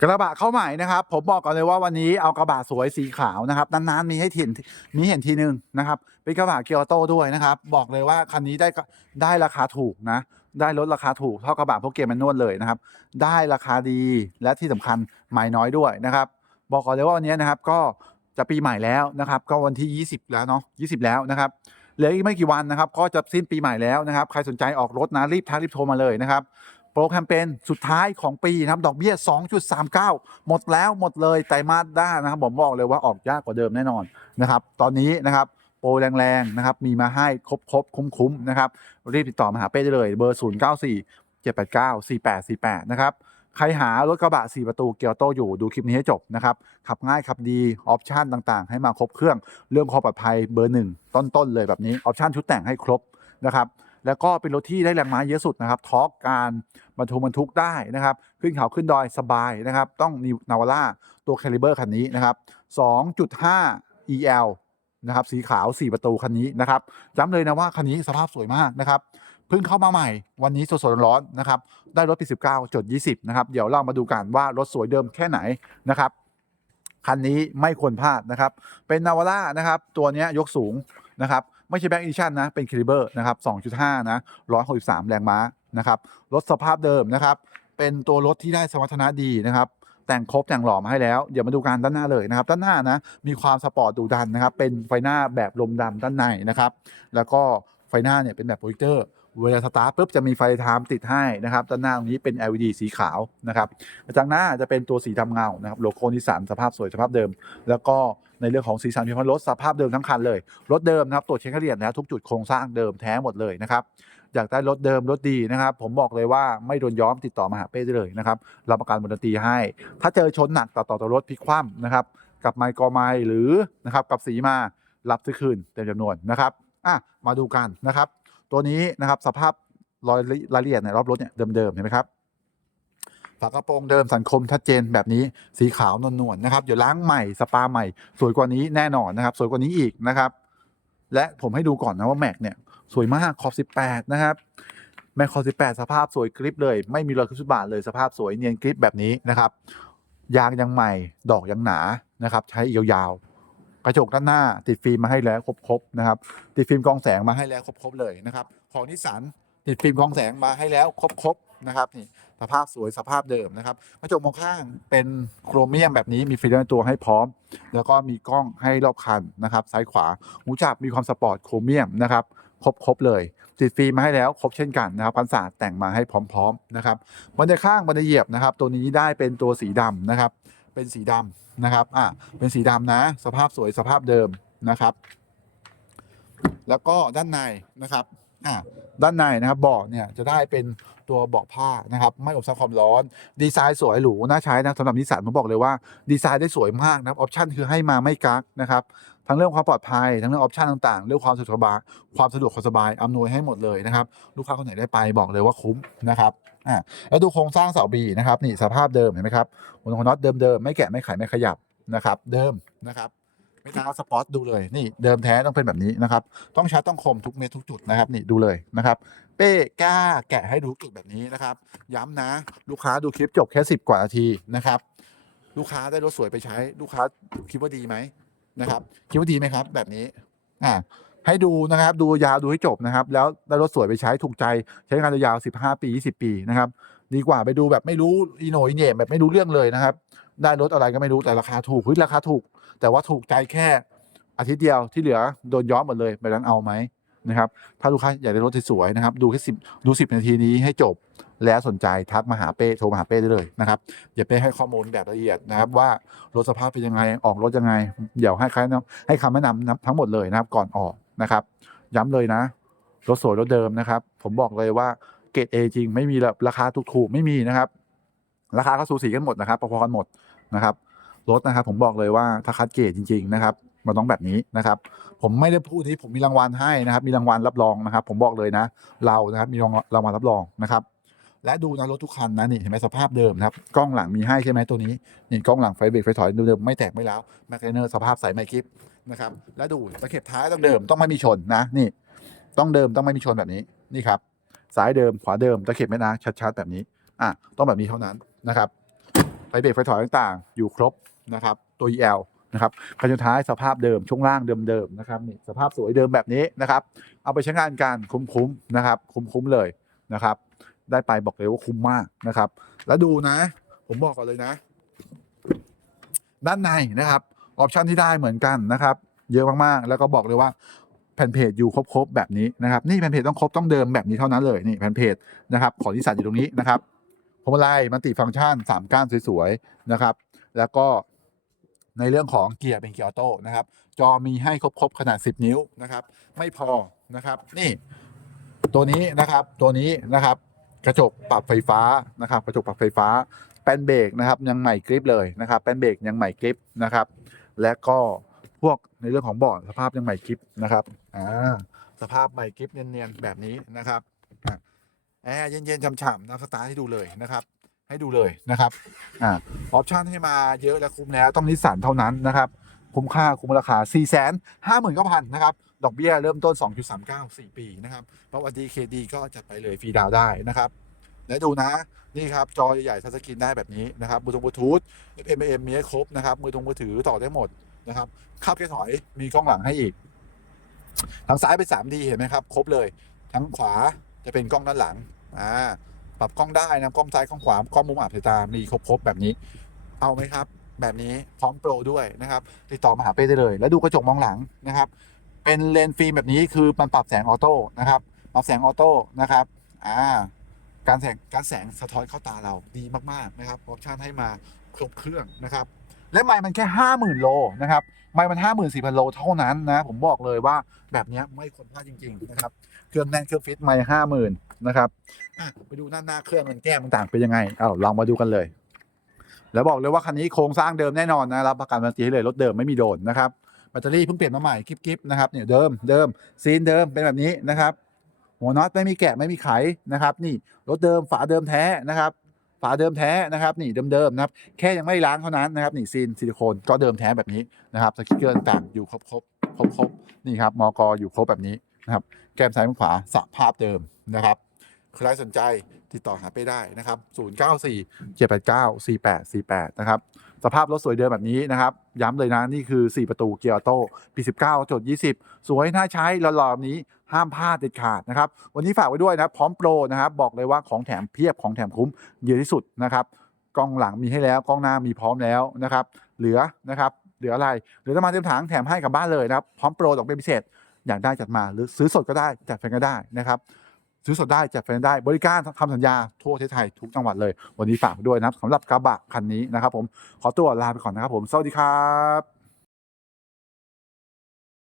กระบะเข้าใหม่นะครับ ผมบอกก่อนเลยว่าวันนี้เอากระบะสวยสีขาวนะครับนานๆมีให้เห็นมีเห็นทีนึงนะครับเป็นกระบะเกียร์โต้ด้วยนะครับ บอกเลยว่าคันนี้ได้ได้ราคาถูกนะได้ลดราคาถูกเท่ากระบะพวกเกียร์แมนนวลเลยนะครับ ได้ราคาดีและที่สำคัญใหม่น้อยด้วยนะครับ บอกก่อนเลยว่าวันนี้นะครับก็จะปีใหม่แล้วนะครับ ก็วันที่ 20 แล้วเนาะ20 แล้วนะครับเหลืออีกไม่กี่วันนะครับ ก็จะสิ้นปีใหม่แล้วนะครับ ใครสนใจออกรถนะรีบทักรีบโทรมาเลยนะครับ โปรแคมเปญสุดท้ายของปีนะครับดอกเบี้ย 2.39 หมดแล้วหมดเลยไตรมาสด้านะครับผมบอกเลยว่าออกยากกว่าเดิมแน่นอนนะครับ ตอนนี้นะครับโปรแรงๆนะครับมีมาให้ครบครบคุ้มคุ้มๆนะครับ รีบติดต่อมาหาเป้ได้เลยเบอร์ 0 9 4 7 8 9 4 8 4 8 นะครับ ใครหารถกระบะ 4 ประตูเกียร์โตอยู่ดูคลิปนี้ให้จบนะครับ ขับง่ายขับดี ออปชันต่างๆ ให้มาครบเครื่องเรื่องความปลอดภัยเบอร์หนึ่งต้นๆเลยแบบนี้ ออปชันชุดแต่งให้ครบนะครับ แล้วก็เป็นรถที่ได้แรงม้าเยอะสุดนะครับทอร์กการบรรทุกบรรทุกได้นะครับ ขึ้นเขาขึ้นดอยสบายนะครับ ต้องนาวาร่าตัวแคลิเบอร์คันนี้นะครับ 2.5 EL นะครับสีขาว 4 ประตูคันนี้นะครับย้ำเลยนะว่าคันนี้สภาพสวยมากนะครับเพิ่งเข้ามาใหม่วันนี้สดๆร้อนๆนะครับ ได้รถปี19จด20 นะครับ เดี๋ยวเรามาดูกันว่ารถสวยเดิมแค่ไหนนะครับ คันนี้ไม่ควรพลาดนะครับ เป็นนาวาร่านะครับ ตัวนี้ยกสูงนะครับ ไม่ใช่แบ็กอีชั่นนะ เป็นคลิเบอร์นะครับ2.5 นะ163 แรงม้านะครับรถสภาพเดิมนะครับ เป็นตัวรถที่ได้สมรรถนะดีนะครับ แต่งครบแต่งหล่อมาให้แล้ว เดี๋ยวมาดูการด้านหน้าเลยนะครับ ด้านหน้านะ มีความสปอร์ตดูดันนะครับ เป็นไฟหน้าแบบลมดำด้านในนะครับ แล้วก็ไฟหน้าเนี่ยเป็นแบบโปรเจคเตอร์ เวลาสตาร์ทปุ๊บจะมีไฟไทม์ติดให้นะครับด้านหน้าตรงนี้เป็น LED สีขาวนะครับกระจังหน้าจะเป็นตัวสีดำเงานะครับโลโก้นิสสันสภาพสวยสภาพเดิม แล้วก็ในเรื่องของสีสันผิวพรรณรถสภาพเดิมทั้งคันเลยรถเดิมนะครับตรวจเช็คละเอียดแล้วทุกจุดโครงสร้างเดิมแท้หมดเลยนะครับอยากได้รถเดิมรถดีนะครับ ผมบอกเลยว่าไม่โดนย้อมติดต่อมาหาเป้ได้เลยนะครับรับประกันบนตีให้ ถ้าเจอชนหนักต่อต่อต่อรถพลิกคว่ำนะครับกับไมค์กอไมค์หรือนะครับกับสีมารับซื้อคืนเต็มจำนวนนะครับอะมาดูกันนะครับ ตัวนี้นะครับสภาพรอยรายละเอียดในรอบรถเนี่ยเดิมๆเห็นไหมครับฝากระโปรงเดิมสันคมชัดเจนแบบนี้สีขาวนวลๆนะครับเดี๋ยวล้างใหม่สปาใหม่ สวยกว่านี้แน่นอนนะครับ สวยกว่านี้อีกนะครับ และผมให้ดูก่อนนะว่าแม็กเนี่ยสวยมากขอบ 18 นะครับแม็กขอบ18 สภาพสวยกริปเลย ไม่มีรอยคริสบาทเลยสภาพสวยเนียนกริปแบบนี้นะครับ ยางยังใหม่ดอกยังหนานะครับ ใช้ยาวๆ กระจกด้านหน้าติดฟิล์มมาให้แล้วครบๆนะครับ ติดฟิล์มกองแสงมาให้แล้วครบๆเลยนะครับของนิสสันติดฟิล์มกองแสงมาให้แล้วครบๆนะครับนี่สภาพสวยสภาพเดิมนะครับกระจกมองข้างเป็นโครเมียมแบบนี้มีฟิล์มในตัวให้พร้อม แล้วก็มีกล้องให้รอบคันนะครับซ้ายขวาหูจับมีความสปอร์ตโครเมียมนะครับครบๆเลยติดฟิล์มมาให้แล้วครบเช่นกันนะครับพันศาสตร์แต่งมาให้พร้อมๆนะครับบันไดข้างบันไดเหยียบนะครับ ตัวนี้ได้เป็นตัวสีดำนะครับ เป็นสีดำนะครับอ่าเป็นสีดำนะ สภาพสวยสภาพเดิมนะครับ แล้วก็ด้านในนะครับอ่าด้านในนะครับเบาะเนี่ยจะได้เป็นตัวเบาะผ้านะครับ ไม่อบซับความร้อน ดีไซน์สวยหรูน่าใช้นะสำหรับนิสสันผมบอกเลยว่าดีไซน์ได้สวยมากนะออปชันคือให้มาไม่กักนะครับทั้งเรื่องความปลอดภัย ทั้งเรื่องออปชันต่างๆ เรื่องความสะดวกสบายความสะดวกความสบายอำนวยให้หมดเลยนะครับ ลูกค้าคนไหนได้ไปบอกเลยว่าคุ้มนะครับ อ่าแล้วดูโครงสร้างเสาบีนะครับนี่สภาพเดิมเห็นไหมครับหัวน็อตเดิมๆไม่แกะไม่ไขไม่ขยับนะครับ เดิมนะครับไม่ต้องเอาสปอตดูเลยนี่เดิมแท้ต้องเป็นแบบนี้นะครับ ต้องชัดต้องคมทุกเม็ดทุกจุดนะครับนี่ดูเลยนะครับ เป้กล้าแกะให้ดูจุดแบบนี้นะครับ ย้ำนะ ลูกค้าดูคลิปจบแค่สิบกว่านาทีนะครับ ลูกค้าได้รถสวยไปใช้ ลูกค้าคิดว่าดีไหมนะครับ คิดว่าดีไหมครับ แบบนี้อ่า ให้ดูนะครับดูยาวดูให้จบนะครับ แล้วได้รถสวยไปใช้ถูกใจใช้งานยาวสิบห้าปียี่สิบปีนะครับดีกว่าไปดูแบบไม่รู้อีโนอีเน่แบบไม่รู้เรื่องเลยนะครับ ได้รถอะไรก็ไม่รู้แต่ราคาถูกเฮ้ยราคาถูก แต่ว่าถูกใจแค่อาทิตย์เดียวที่เหลือโดนย้อมหมดเลยแบบนั้นเอาไหมนะครับถ้าลูกค้าอยากได้รถสวยนะครับ ดูแค่สิบดูสิบนาทีนี้ให้จบแล้วสนใจทักมาหาเป้โทรมาหาเป้ได้เลยนะครับอย่าเป้ให้ข้อมูลแบบละเอียดนะครับ ว่ารถสภาพเป็นยังไงออกรถยังไงเดี๋ยวให้ใครให้คำแนะนำทั้งหมดเลยนะครับก่อนออก นะครับ ย้ำเลยนะ รถสวยรถเดิมนะครับ ผมบอกเลยว่าเกรดเอจริงไม่มีรราคาถูกๆไม่มีนะครับ ราคาก็สูสีกันหมดนะครับพอๆกันหมดนะครับรถนะครับ ผมบอกเลยว่าถ้าคัดเกรดจริง ๆ นะครับมันต้องแบบนี้นะครับ ผมไม่ได้พูดที่ผมมีรางวัลให้นะครับ มีรางวัลรับรองนะครับ ผมบอกเลยนะ เรานะครับมีรางวัลรับรองนะครับ และดูนะรถทุกคันนะนี่เห็นไหมสภาพเดิมนะครับกล้องหลังมีให้ใช่ไหมตัวนี้นี่กล้องหลังไฟเบรกไฟถอยเดิมไม่แตกไม่แล้วแมคเนอร์สภาพใสไม่คลิปนะครับและดูตะเข็บท้ายต้องเดิมต้องไม่มีชนนะนี่ ต้องเดิมต้องไม่มีชนแบบนี้นี่ครับซ้ายเดิมขวาเดิมตะเข็บไม่นะชัดๆแบบนี้อะต้องแบบนี้เท่านั้นนะครับไฟเบรกไฟถอยต่างๆ อยู่ครบนะครับตัว EL นะครับคันสุดท้ายสภาพเดิมช่วงล่างเดิมๆนะครับนี่สภาพสวยเดิมแบบนี้นะครับ เอาไปใช้งานการคุ้มๆนะครับ คุ้มๆเลยนะครับ ได้ไปบอกเลยว่าคุ้มมากนะครับ แล้วดูนะ ผมบอกก่อนเลยนะ ด้านในนะครับออปชันที่ได้เหมือนกันนะครับ เยอะมากๆ แล้วก็บอกเลยว่าแผ่นเพจอยู่ครบๆแบบนี้นะครับ นี่แผ่นเพจต้องครบต้องเดิมแบบนี้เท่านั้นเลยนี่แผ่นเพจนะครับของที่สัตอยู่ตรงนี้นะครับพวงมาลัยมันติฟังก์ชันสามก้านสวยๆนะครับ แล้วก็ในเรื่องของเกียร์เป็นเกียร์ออโต้นะครับ จอมีให้ครบๆขนาด 10 นิ้วนะครับ ไม่พอนะครับ นี่ตัวนี้นะครับตัวนี้นะครับ กระจกปรับไฟฟ้านะครับกระจกปรับไฟฟ้าแป้นเบรกนะครับยังใหม่กริปเลยนะครับแป้นเบรกยังใหม่กริปนะครับ และก็พวกในเรื่องของเบาะสภาพยังใหม่กริปนะครับอ่าสภาพใหม่กริปเนียนๆแบบนี้นะครับอะแอร์เย็นๆฉ่ำๆนะสตาร์ทให้ดูเลยนะครับ ให้ดูเลยนะครับอ่าออปชั่นให้มาเยอะและคุ้มแล้วต้องนิสสันเท่านั้นนะครับ คุ้มค่าคุ้มราคา4 5 0 0 0 0 0นะครับ ดอกเบี้ยเริ่มต้น 2.39 4 ปีนะครับประวัติเคดีก็จัดไปเลยฟรีดาวได้นะครับและดูนะ นี่ครับ จอใหญ่ทัชสกรีนได้แบบนี้นะครับบลูทูธบลูทูธ FM AM มีให้ครบนะครับ มือตรงมือถือต่อได้หมดนะครับขับเกียร์ถอยมีกล้องหลังให้อีก ทางซ้ายเป็น 3D เห็นไหมครับ ครบเลยทางขวาจะเป็นกล้องด้านหลังอ่าปรับกล้องได้นะกล้องซ้ายกล้องขวากล้องมุมอับสายตามีครบๆแบบนี้ เอาไหมครับ แบบนี้พร้อมโปรด้วยนะครับ ติดต่อมาหาเป้ได้เลย แล้วดูกระจกมองหลังนะครับ เป็นเลนส์ฟิล์มแบบนี้คือมันปรับแสงออโต้นะครับปรับแสงออโต้นะครับอ่าการแสงการแสงสะท้อนเข้าตาเราดีมากๆนะครับออปชันให้มาครบเครื่องนะครับและไมค์มันแค่ห้าหมื่นโลนะครับไมค์มันห้าหมื่นสี่พันโลเท่านั้นนะผมบอกเลยว่าแบบนี้ไม่ควรพลาดจริงๆนะครับเครื่องแน่นเครื่องฟิตไมค์ห้าหมื่นนะครับไปดูหน้าหน้าเครื่องมันแก้มต่างเป็นยังไงเอาลองมาดูกันเลย แล้วบอกเลยว่าคันนี้โครงสร้างเดิมแน่นอนนะรับประกันการันตีให้เลยรถเดิมไม่มีโดนนะครับ แบตเตอรี่เพิ่งเปลี่ยนมาใหม่กิ๊บๆนะครับเนี่ยเดิมเดิมซีนเดิมเป็นแบบนี้นะครับ หัวน็อตไม่มีแกะไม่มีไขนะครับ นี่รถเดิมฝาเดิมแท้นะครับ ฝาเดิมแท้นะครับ นี่เดิมๆนะครับ แค่ยังไม่ล้างเท่านั้นนะครับนี่ซีนซิลิโคนก็เดิมแท้แบบนี้นะครับสกิกเกอร์ต่างๆอยู่ครบครบครบครบๆนี่ครับมอกอยู่ครบแบบนี้นะครับ แก้มซ้ายมือขวาสภาพเดิมนะครับใครสนใจ ติดต่อหาไปได้นะครับ 094 789 4848 นะครับ สภาพรถสวยเดิมแบบนี้นะครับ ย้ำเลยนะ นี่คือ 4 ประตูเกียร์ออโต้ปี19 จด 20 สวยน่าใช้หล่อๆแบบนี้ห้ามพลาดเด็ดขาดนะครับ วันนี้ฝากไว้ด้วยนะพร้อมโปรนะครับ บอกเลยว่าของแถมเพียบของแถมคุ้มเยอะที่สุดนะครับกล้องหลังมีให้แล้วกล้องหน้ามีพร้อมแล้วนะครับ เหลือนะครับเหลืออะไรเหลือน้ำมันเต็มถังแถมให้กับบ้านเลยนะครับพร้อมโปรดอกเบี้ยพิเศษอยากได้จัดมาหรือซื้อสดก็ได้จัดแฟนก็ได้นะครับ ซื้อสดได้จัดแฟนได้บริการทำสัญญาทั่วประเทศไทยทุกจังหวัดเลย วันนี้ฝากไว้ด้วยนะครับสำหรับกระบะคันนี้นะครับผมขอตัวลาไปก่อนนะครับผมสวัสดีครับ